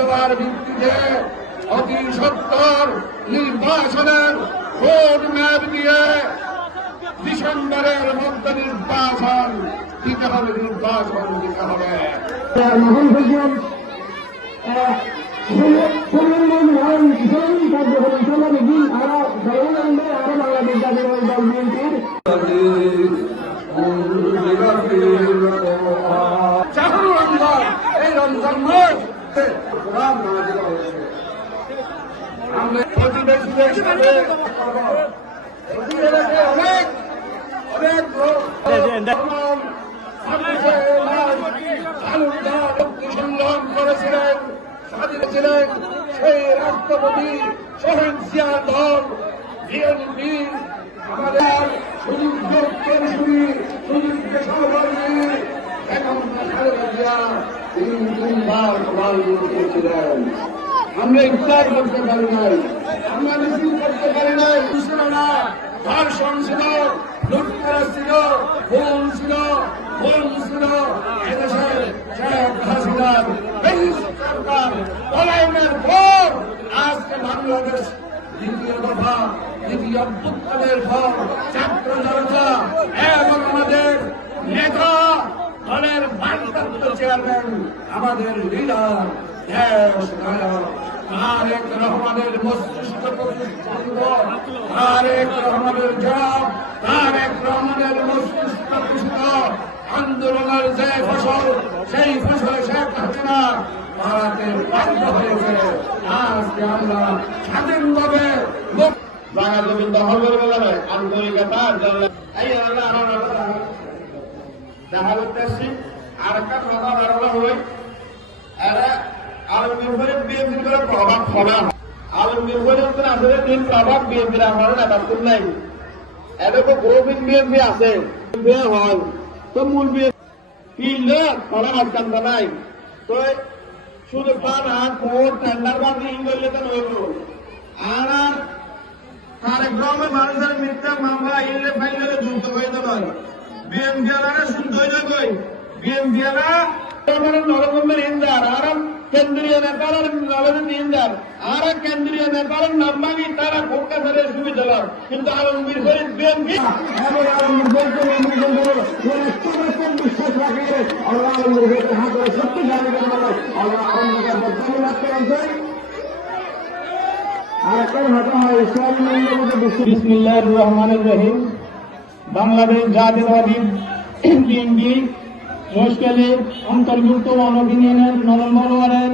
দেওয়ার ভিত্তিতে অতি সত্তর নির্বাচনের ভোট ম্যাপ দিয়ে ডিসেম্বরের মধ্যে নির্বাচন দিতে হবে, নির্বাচন দিতে হবে। এই রমজান মাস আমরা প্রতিবেশীদের সাথে অনেক অনেক সংগ্রাম করেছিলেন, স্বাধীন ছিলেন সেই রাষ্ট্রপতি শহীদ জিয়ার দল বিএনপি আমাদের সুযোগকে সহকর্মী এখন তিনবার সবাই করেছিলেন। আমরা ইফতার করতে পারি নাই, আমরা মিছিল করতে পারি নাই, ছিল না, ধর্ষণ ছিল, লুটতরাজ ছিল, খুন ছিল, খুন ছিল। এদেশের শেখ হাসিনার সরকার পলায়নের পর আজকে বাংলাদেশ দ্বিতীয় দফা দ্বিতীয় অভ্যুত্থানের পর ছাত্র জনতা এবং আমাদের নেতা দলের ভারপ্রাপ্ত চেয়ারম্যান আমাদের লিডার দেশ নায়ক তারেক রহমানের মস্তিষ্ক প্রতিষ্ঠিত, তারেক রহমানের জবাব, তারেক রহমানের মস্তিষ্ক প্রতিষ্ঠিত আন্দোলনের যে ফসল, সেই ফসলে শেখ হাসিনা তারাকে বাধ্য হয়েছে। আজকে আমরা স্বাধীনভাবে বাংলা জমি দখল করবে যাবে আন্তরিকতা দেখা করতেছি। আর একটা কথা ধারণা হই, এরা আলমগীর করে বিএনপির করে প্রভাব হবে। আলমগীর করে আসলে তিন প্রভাব বিএনপির আমার নেতাত্ব নাই। এরকম গ্রুপিং বিএনপি আছে হয় তো মূল বিএনপি খরা আজকান্ত নাই। তো শুধু পানা কোর্ট টেন্ডার বাকি করলে তো নইল। আর তারেক রহমান মানুষের মিথ্যা মামলা ইলে ফাইলে যুক্ত হয়ে যাবে। বিএনপি শুদ্ধ হয়ে যাবে। বিএনপি নরকমের ইন্দার আর কেন্দ্রীয় নেতার নবীন ইন্দার আর কেন্দ্রীয় নেতার নাম্বারি তারা ভোট কাছারের সুবিধা লাভ। কিন্তু আলমগীর শরীফ বিএনপি বিশ্বাস রাখে বিসমিল্লাহির রহমানির রহিম। বাংলাদেশ জাতীয়তাবাদী বিএনপি মহেশখালী অন্তর্ভুক্ত ওয়ান ইউনিয়নের 9 নম্বর ওয়ার্ডের